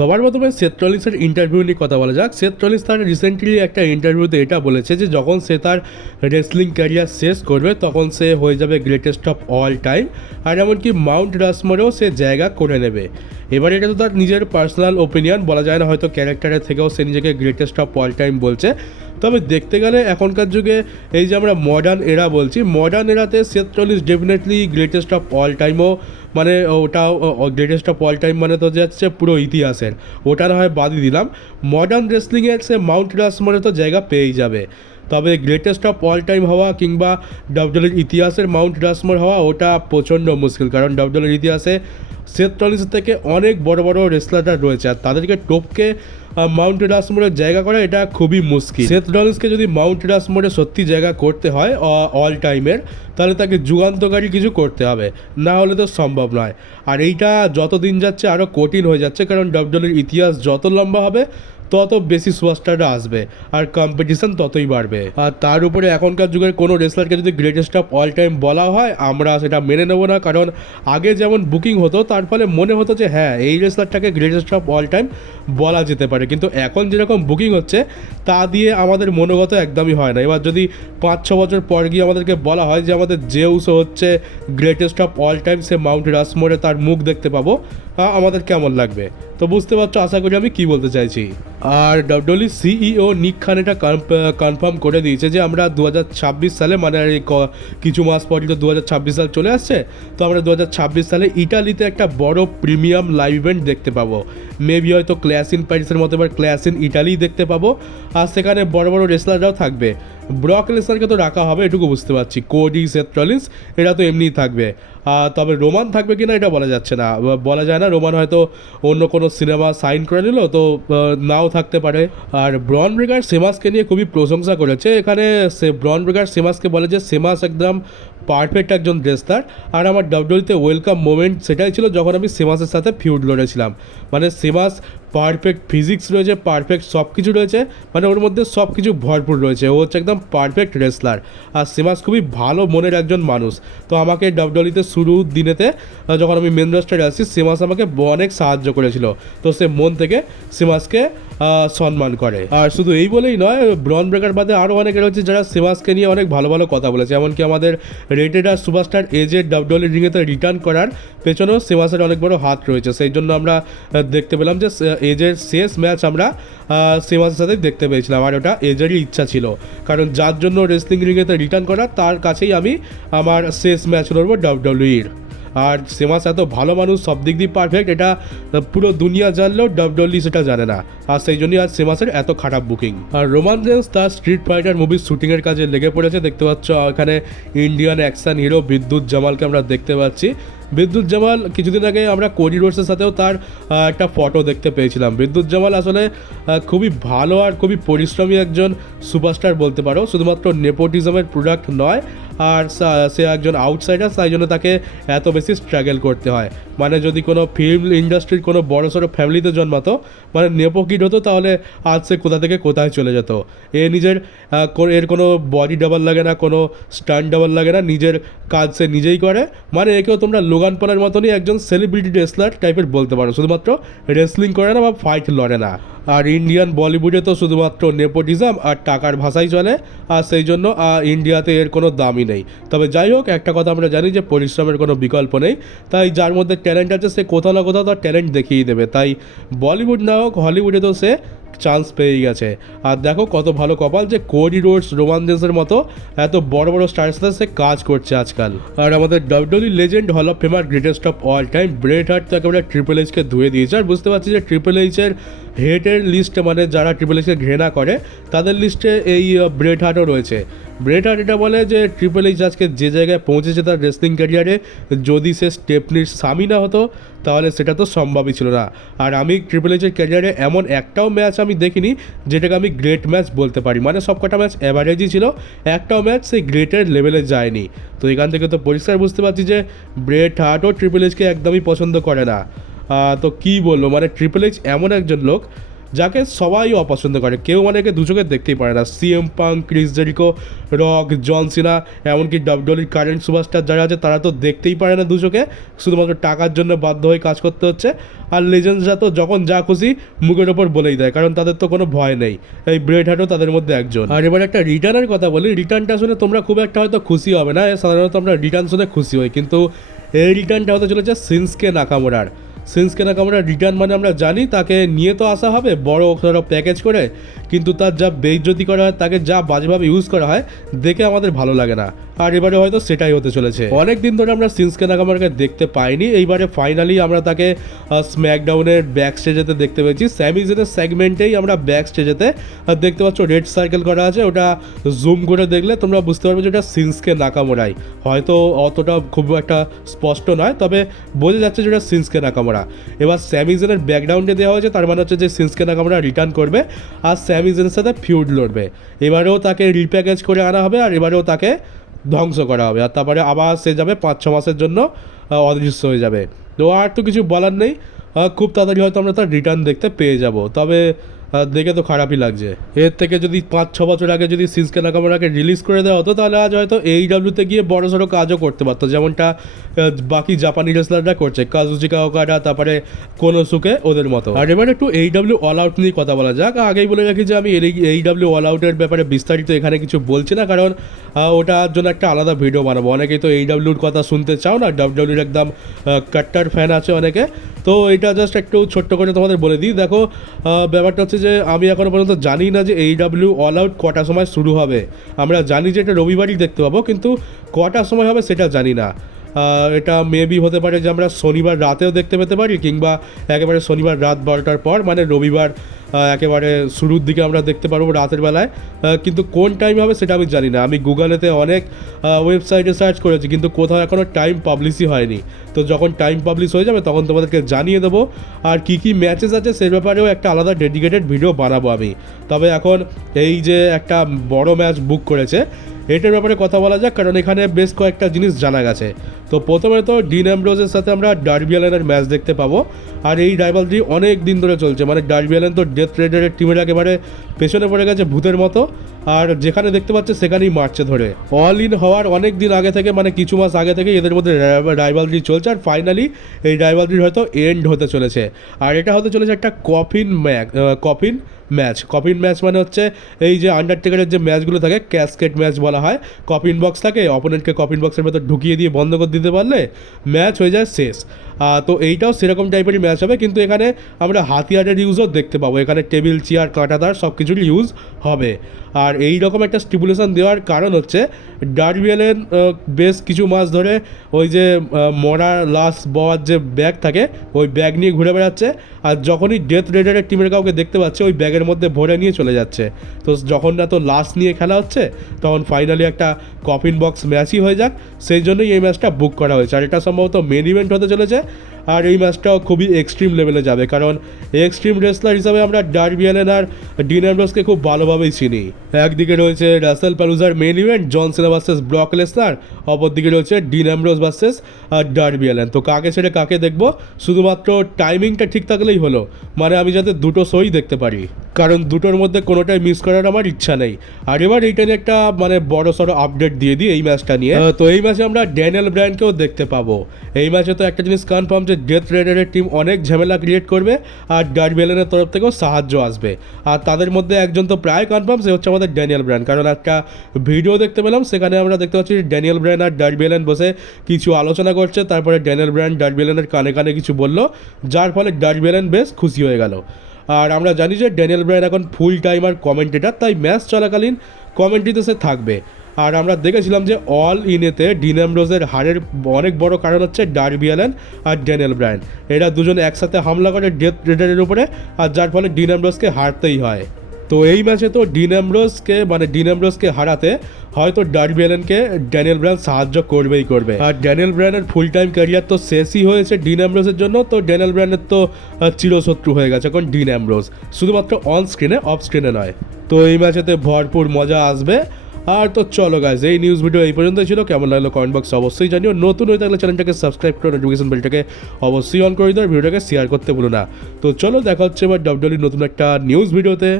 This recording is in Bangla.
সবার প্রথমে সেথ রলিন্সের ইন্টারভিউ নিয়ে কথা বলা যাক। সেথ রলিন্স তার রিসেন্টলি একটা ইন্টারভিউতে এটা বলেছে যে যখন সে তার রেসলিং ক্যারিয়ার শেষ করবে তখন সে হয়ে যাবে গ্রেটেস্ট অফ অল টাইম, আর এমনকি মাউন্ট রাশমোরেও সে জায়গা করে নেবে। এবার এটা তো তার নিজের পার্সোনাল ওপিনিয়ন, বলা যায় না হয়তো ক্যারেক্টারের থেকেও সে নিজেকে গ্রেটেস্ট অফ অল টাইম বলছে। তবে দেখতে গেলে এখনকার যুগে এই যে আমরা মডার্ন এরা বলছি, মডার্ন এরাতে Seth Rollins definitely greatest of all টাইমও, মানে ওটাও গ্রেটেস্ট অফ অল টাইম মানে তো যাচ্ছে পুরো ইতিহাসের, ওটা না হয় বাদই দিলাম। মডার্ন রেসলিংয়ের সে মাউন্ট রাশমোরে তো জায়গা পেয়েই যাবে। তবে গ্রেটেস্ট অফ অল টাইম হওয়া কিংবা ডব্লিউডব্লিউইর ইতিহাসের মাউন্ট রাশমোর হওয়া ওটা প্রচণ্ড মুশকিল, কারণ ডব্লিউডব্লিউইর ইতিহাসে সেথ রলিন্সের থেকে অনেক বড় বড় রেসলাররা রয়েছে, আর তাদেরকে টপকে মাউন্ট রাশমোরের জায়গা করা এটা খুবই মুশকিল। সেথ রলিন্সকে যদি মাউন্ট রাশমোরে সত্যি জায়গা করতে হয় অল টাইমের, তাহলে তাকে যুগান্তকারী কিছু করতে হবে, না হলে তো সম্ভব নয়। আর এইটা যত দিন যাচ্ছে আরও কঠিন হয়ে যাচ্ছে, কারণ ডব্লিউডব্লিউইর ইতিহাস যত লম্বা হবে তত বেশি সুপারস্টাররা আসবে আর কম্পিটিশন ততই বাড়বে। আর তার উপরে এখনকার যুগের কোনো রেসলারকে যদি গ্রেটেস্ট অফ অল টাইম বলা হয় আমরা সেটা মেনে নেবো না, কারণ আগে যেমন বুকিং হতো তার ফলে মনে হতো যে হ্যাঁ এই রেসলারটাকে গ্রেটেস্ট অফ অল টাইম বলা যেতে পারে, কিন্তু এখন যেরকম বুকিং হচ্ছে তা দিয়ে আমাদের মনোগত একদমই হয় না। এবার যদি 5-6 বছর পর গিয়ে আমাদেরকে বলা হয় যে আমাদের জেউসও হচ্ছে গ্রেটেস্ট অফ অল টাইম, সে মাউন্ট রাশমোরে তার মুখ দেখতে পাবো, আমাদের কেমন লাগবে? তো বুঝতে পারছো আশা করি আমি কি বলতে চাইছি। আর ডব্লিউডব্লিউই সিইও নিক খান এটা কনফার্ম করে দিয়েছে যে আমরা 2026 সালে, মানে আর কিছু মাস পরই তো 2026 সাল চলে আসছে, তো আমরা 2026 সালে ইটালিতে একটা বড় প্রিমিয়াম লাইভ ইভেন্ট দেখতে পাবো। মেবি হয়তো ক্ল্যাশ ইন প্যারিসের মতো এবার ক্ল্যাশ ইন ইটালি দেখতে পাবো, আর সেখানে বড় বড় রেসলাররাও থাকবে। ব্রক লেসনারকে তো রাখা হবে এটুকু বুঝতে পারছি, কোডি, সেথ রলিন্স এরা তো এমনিই থাকবে। তবে রোমান থাকবে কিনা এটা বলা যাচ্ছে না, বলা যায় না। রোমান হয়তো অন্য কোনো সিনেমা সাইন করে নিল, তো নাও থাকতে পারে। আর ব্রন ব্রেকার সেমাসকে নিয়ে খুবই প্রশংসা করেছে এখানে। ব্রন ব্রেকার সেমাসকে বলে যে সেমাস একদম পারফেক্ট একজন রেসলার, আর আমার ডব্লিউডব্লিউইতে ওয়েলকাম মোমেন্ট সেটাই ছিল যখন আমি সেমাসের সাথে ফিউড লড়েছিলাম। মানে সেমাস পারফেক্ট ফিজিক্স রয়েছে, পারফেক্ট সব কিছু রয়েছে, মানে ওর মধ্যে সব কিছু ভরপুর রয়েছে, ও হচ্ছে একদম পারফেক্ট রেসলার। আর সেমাস খুবই ভালো মনের একজন মানুষ। তো আমাকে ডব্লিউডব্লিউইতে শুরুর দিনেতে যখন আমি মেন রোস্টারে আসি, সেমাস আমাকে অনেক সাহায্য করেছিল, তো সে মন থেকে সেমাসকে সম্মান করে। আর শুধু এই বলেই নয়, ব্রন ব্রেকার বাদে আরও অনেকে রয়েছে যারা সেমাসকে নিয়ে অনেক ভালো ভালো কথা বলেছে, এমনকি আমাদের রেটেড আর সুপারস্টার এজের ডব্লিউডব্লিউই রিংয়েতে রিটার্ন করার পেছনেও সেমাসের অনেক বড় হাত রয়েছে। সেই জন্য আমরা দেখতে পেলাম যে এজের শেষ ম্যাচ আমরা সেমাসের সাথে দেখতে পেয়েছিলাম, আর ওটা এজেরই ইচ্ছা ছিল, কারণ যার জন্য রেসলিং রিংয়েতে রিটার্ন করা তার কাছেই আমি আমার শেষ ম্যাচ লড়বো ডব্লিউডব্লিউইর। আর সেমাস এত ভালো মানুষ, সব দিক দিয়ে পারফেক্ট, এটা পুরো দুনিয়া জানলেও ডব্লিউডব্লিউই সেটা জানে না, আর সেই জন্যই আজ সেমাসের এত খারাপ বুকিং। আর রোমান রেন্স তার স্ট্রিট ফাইটার মুভির শুটিংয়ের কাজে লেগে পড়েছে, দেখতে পাচ্ছ এখানে ইন্ডিয়ান অ্যাকশন হিরো বিদ্যুৎ জামালকে আমরা দেখতে পাচ্ছি। বিদ্যুৎ জামাল কিছুদিন আগে আমরা কোডি রোডসের সাথেও তার একটা ফটো দেখতে পেয়েছিলাম। বিদ্যুৎ জামাল আসলে খুবই ভালো আর খুবই পরিশ্রমী একজন সুপারস্টার বলতে পারো, শুধুমাত্র নেপোটিজমের প্রোডাক্ট নয়, আর সে একজন আউটসাইডার, তাই জন্য তাকে এত বেশি স্ট্রাগল করতে হয়। মানে যদি কোনো ফিল্ম ইন্ডাস্ট্রির কোনো বড় সড়ো ফ্যামিলিতে জন্মাতো, মানে নেপো কিড হতো, তাহলে আজ সে কোথা থেকে কোথায় চলে যেত। এর কোনো বডি ডাবল লাগে না, কোনো স্টান্ট ডাবল লাগে না, নিজের কাজ সে নিজেই করে। মানে একেও তোমরা লোগান পলের মতনই একজন সেলিব্রিটি রেসলার টাইপের বলতে পারো, শুধুমাত্র রেসলিং করে না বা ফাইট লড়ে না। আর ইন্ডিয়ান বলিউডে তো শুধুমাত্র নেপোটিজম আর টাকার ভাষাই চলে, আর সেই জন্য ইন্ডিয়াতে এর কোনো দামই নেই। তবে যাই হোক, একটা কথা আমরা জানি যে পরিশ্রমের কোনো বিকল্প নেই, তাই যার মধ্যে ট্যালেন্ট আছে সে কোথাও না কোথাও তার ট্যালেন্ট দেখিয়ে দেবে। তাই বলিউড না হোক, হলিউডে তো সে চান্স পেয়ে গেছে। আর দেখো কত ভালো কপাল যে কোডি রোডস, রোমান রেন্সের মতো এত বড় বড় স্টারের সাথে সে কাজ করছে আজকাল। আর আমাদের WWE legend, hall of famer, greatest of all time Brett heart তো একেবারে ট্রিপল এইচকে ধুয়ে দিয়েছে। আর বুঝতে পারছি যে ট্রিপল এইচের হেটের লিস্টে, মানে যারা ট্রিপল এইচকে ঘৃণা করে তাদের লিস্টে এই ব্রেট হার্টও রয়েছে। ব্রেট হার্ট এটা বলে যে ট্রিপল এইচ আজকে যে জায়গায় পৌঁছেছে তার রেসলিং ক্যারিয়ারে, যদি সে স্টেপনির স্বামী না হতো তাহলে সেটা তো সম্ভবই ছিল না। আর আমি ট্রিপল এইচের ক্যারিয়ারে এমন একটাও ম্যাচ আমি দেখিনি যেটাকে আমি গ্রেট ম্যাচ বলতে পারি, মানে সব কটা ম্যাচ অ্যাভারেজই ছিল, একটাও ম্যাচ সেই গ্রেটের লেভেলে যায়নি। তো এখান থেকে তো পরিষ্কার বুঝতে পারছি যে ব্রেট হার্টও ট্রিপল এইচকে একদমই পছন্দ করে না। তো কী বলবো, মানে ট্রিপল এইচ এমন একজন লোক যাকে সবাই অপছন্দ করে, কেউ মানে একে দু চোখে দেখতেই পারে না। CM Punk, Chris Jericho, Rock, John Cena, এমনকি ডাব্লিউডব্লিউইর কারেন্ট সুপারস্টার যারা আছে তারা তো দেখতেই পারে না দু চোখে, শুধুমাত্র টাকার জন্য বাধ্য হয়ে কাজ করতে হচ্ছে। আর লেজেন্ডসরা তো যখন যা খুশি মুখের ওপর বলেই দেয়, কারণ তাদের তো কোনো ভয় নেই। এই ব্রেট হার্টও তাদের মধ্যে একজন। আর এবার একটা রিটার্নের কথা বলি, রিটার্নটা শুনে তোমরা খুব একটা হয়তো খুশি হবে না, সাধারণত আমরা রিটার্ন শুনে খুশি হই, কিন্তু এই রিটার্নটা হতে চলেছে শিনস্কে নাকামুরার। শিনস্কে নাকামুরার রিটার্ন মানে আমরা জানি তাকে নিয়ে তো আসা হবে বড় ধরো প্যাকেজ করে, কিন্তু তার যা বেইজ্জতি করা হয়, তাকে যা বাজেভাবে ইউজ করা হয়, দেখে আমাদের ভালো লাগে না। আর এবারে হয়তো সেটাই হতে চলেছে। অনেক দিন ধরে আমরা শিনস্কে নাকামুরাকে দেখতে পাইনি, এইবারে ফাইনালি আমরা তাকে স্ম্যাকডাউনের ব্যাক স্টেজেতে দেখতে পেয়েছি। স্যামি জেনের সেগমেন্টেই আমরা ব্যাক স্টেজেতে দেখতে পাচ্ছ রেড সার্কেল করা আছে, ওটা জুম করে দেখলে তোমরা বুঝতে পারবে যে ওটা শিনস্কে নাকামুরাই। হয়তো অতটা খুব একটা স্পষ্ট নয়, তবে বোঝা যাচ্ছে যে ওটা শিনস্কে নাকামুরা। এবার স্যামি জেনের ব্যাকগ্রাউন্ডে দেওয়া হয়েছে, তার মানে হচ্ছে যে শিনস্কে নাকামুরা রিটার্ন করবে আর স্যামি জেনের সাথে ফিউড লড়বে। এবারেও তাকে রিপ্যাকেজ করে আনা হবে, আর এবারেও তাকে ধ্বংস করা হবে, আর তারপরে আবার সে যাবে 5-6 মাসের জন্য অদৃশ্য হয়ে যাবে। তো আর তো কিছু বলার নেই, খুব তাড়াতাড়ি হয়তো আমরা তার রিটার্ন দেখতে পেয়ে যাব, তবে দেখে তো খারাপই লাগছে। এর থেকে যদি 5-6 বছর আগে যদি শিনস্কে নাকামুরাকে রিলিজ করে দেওয়া হতো, তাহলে আজ হয়তো AEW-তে গিয়ে বড় সড়ো কাজও করতে পারতো, যেমনটা বাকি জাপানি রেসলাররা করছে, কাজুচিকা ওকাডা, তারপরে কোনোসুকে, ওদের মতো। আর এবার একটু AEW অল আউট নিয়ে কথা বলা যাক। আগেই বলে রাখি যে আমি AEW অল আউটের ব্যাপারে বিস্তারিত এখানে কিছু বলছি না, কারণ ওটার জন্য একটা আলাদা ভিডিও বানাবো। অনেকেই তো AEW-র কথা শুনতে চাও না, WWE-র একদম কাট্টার ফ্যান আছে অনেকে, তো এটা জাস্ট একটু ছোট্ট করে তোমাদের বলে দিই। দেখো, ব্যাপারটা হচ্ছে যে আমি এখনও পর্যন্ত জানি না যে AEW অল আউট কটার সময় শুরু হবে। আমরা জানি যে এটা রবিবারই দেখতে পাবো, কিন্তু কটার সময় হবে সেটা জানি না। এটা মেবি হতে পারে যে আমরা শনিবার রাতেও দেখতে পেতে পারি, কিংবা একেবারে শনিবার রাত 12টার পর, মানে রবিবার একেবারে শুরুর দিকে আমরা দেখতে পারবো রাতের বেলায়। কিন্তু কোন টাইম হবে সেটা আমি জানি না। আমি গুগলেতে অনেক ওয়েবসাইটে সার্চ করেছি, কিন্তু কোথাও এখনও টাইম পাবলিশই হয়নি। তো যখন টাইম পাবলিশ হয়ে যাবে তখন তোমাদেরকে জানিয়ে দেবো। আর কী কী ম্যাচেস আছে সে ব্যাপারেও একটা আলাদা ডেডিকেটেড ভিডিও বানাবো আমি। তবে এখন এই যে একটা বড় ম্যাচ বুক করেছে, এটার ব্যাপারে কথা বলা যাক, কারণ এখানে বেশ কয়েকটা জিনিস জানা গেছে। তো প্রথমে তো ডিন অ্যামব্রোজের সাথে আমরা ডার্বি অ্যালেনের ম্যাচ দেখতে পাবো। আর এই রাইভালরি অনেক দিন ধরে চলছে, মানে ডার্বি অ্যালেন তো ডেথ রেডারের টিমের একেবারে পেছনে পড়ে গেছে ভূতের মতো, আর যেখানে দেখতে পাচ্ছে সেখানেই মারছে ধরে। অল ইন হওয়ার অনেক দিন আগে থেকে, মানে কিছু মাস আগে থেকে এদের মধ্যে রাইভালরি চলছে, আর ফাইনালি এই রাইভালরির হয়তো এন্ড হতে চলেছে। আর এটা হতে চলেছে একটা কফিন ম্যাচ মানে হচ্ছে এই যে আন্ডারটেকারের যে ম্যাচগুলো থাকে, ক্যাসকেট ম্যাচ বলা হয়। কফিন বক্স থাকে, অপোনেন্টকে কফিন বক্সের ভেতর ঢুকিয়ে দিয়ে বন্ধ করে দিতে পারলে ম্যাচ হয়ে যায় শেষ। তো এইটাও সেরকম টাইপেরই ম্যাচ হবে, কিন্তু এখানে আমরা হাতিয়ারের ইউজও দেখতে পাবো। এখানে টেবিল, চেয়ার, কাঁটাতার সব কিছুর ইউজ হবে। আর এই রকম একটা স্টিপুলেশন দেওয়ার কারণ হচ্ছে ডার্বি অ্যালেন বেশ কিছু মাস ধরে ওই যে মরার লাশ বওয়ার যে ব্যাগ থাকে, ওই ব্যাগ নিয়ে ঘুরে বেড়াচ্ছে, আর যখনই ডেথ রেডারের টিমের কাউকে দেখতে পাচ্ছে ওই ব্যাগের মধ্যে ভরে নিয়ে চলে যাচ্ছে। তো যখন না তো লাশ নিয়ে খেলা হচ্ছে, তখন ফাইনালি একটা কফিন বক্স ম্যাচই হয়ে যাক, সেই জন্যই এই ম্যাচটা বুক করা হয়েছে। আর এটা সম্ভবত মেন ইভেন্ট হতে চলেছে, আর এই ম্যাচটাও খুবই এক্সট্রিম লেভেলে যাবে, কারণ এক্সট্রিম রেসলার হিসাবে আমরা ডার্বি অ্যালেন আর ডিন অ্যামব্রোজকে খুব ভালোভাবেই চিনি। একদিকে রয়েছে রাসেল পালুজার main event John Cena versus Brock Lesnar, অপরদিকে রয়েছে Dean Ambrose versus Darby Allen. তো কাকে ছেড়ে কাকে দেখবো, শুধুমাত্র টাইমিংটা ঠিক থাকলেই হলো, মানে আমি যাতে দুটো শোই দেখতে পারি, কারণ দুটোর মধ্যে কোনোটাই মিস করার আমার ইচ্ছা নেই। আর এবার এইটা নিয়ে একটা মানে বড় সড়ো আপডেট দিয়ে দিই এই ম্যাচটা নিয়ে। তো এই ম্যাচে আমরা ড্যানিয়েল ব্রায়ানকেও দেখতে পাবো। এই ম্যাচে তো একটা জিনিস কনফার্ম যে ডেথ রেডারের টিম অনেক ঝামেলা ক্রিয়েট করবে, আর ডার্বি অ্যালেনের তরফ থেকেও সাহায্য আসবে। আর তাদের মধ্যে একজন তো প্রায় কনফার্ম, সে হচ্ছে আমাদের ড্যানিয়েল ব্রায়ান, কারণ একটা ভিডিও দেখতে পেলাম, সেখানে আমরা দেখতে পাচ্ছি ড্যানিয়েল ব্রায়ান আর ডার্বি অ্যালেন বসে কিছু আলোচনা করছে। তারপরে ড্যানিয়েল ব্রায়ান ডার্বি অ্যালেনের কানে কানে কিছু বললো, যার ফলে ডার্বি অ্যালেন বেশ খুশি হয়ে গেল। আর আমরা জানি যে ড্যানিয়েল ব্রায়ান এখন ফুল টাইমার কমেন্টেটার, তাই ম্যাচ চলাকালীন কমেন্ট্রিতে সে থাকবে। আর আমরা দেখেছিলাম যে অল ইনেতে ডিন অ্যামব্রোজের হারের অনেক বড় কারণ হচ্ছে ডার্বি অ্যালেন আর ড্যানিয়েল ব্রায়ান। এরা দুজন একসাথে হামলা করে ডেথ রেডারের উপরে, আর যার ফলে ডিন অ্যামব্রোজকে হারতেই হয়। তো এই ম্যাচে তো ডিন অ্যামব্রোজকে হারাতে হয়তো ডার্বি অ্যালেনকে ড্যানিয়েল ব্রায়ান সাহায্য করবে। আর ড্যানিয়েল ব্রায়ানের ফুল টাইম ক্যারিয়ার তো শেষই হয়েছে ডিন অ্যামব্রোজের জন্য। তো ড্যানিয়েল ব্রায়ানের তো চিরশত্রু হয়ে গেছে এখন ডিন অ্যামব্রোজ, শুধুমাত্র অন স্ক্রিনে, অফ স্ক্রিনে নয়। তো এই ম্যাচেতে ভরপুর মজা আসবে। আর তো চলো গাইজ, এই নিউজ ভিডিও এই পর্যন্তই ছিল। কেমন লাগলো কমেন্ট বক্সে অবশ্যই জানিও। নতুন হয়ে থাকলে চ্যানেলটাকে সাবস্ক্রাইব করে নোটিফিকেশন বেলটাকে অবশ্যই অন করে দিও, ভিডিওটাকে শেয়ার করতে ভুলো না। তো চলো দেখা হচ্ছে এবার WWE নতুন একটা নিউজ ভিডিওতে।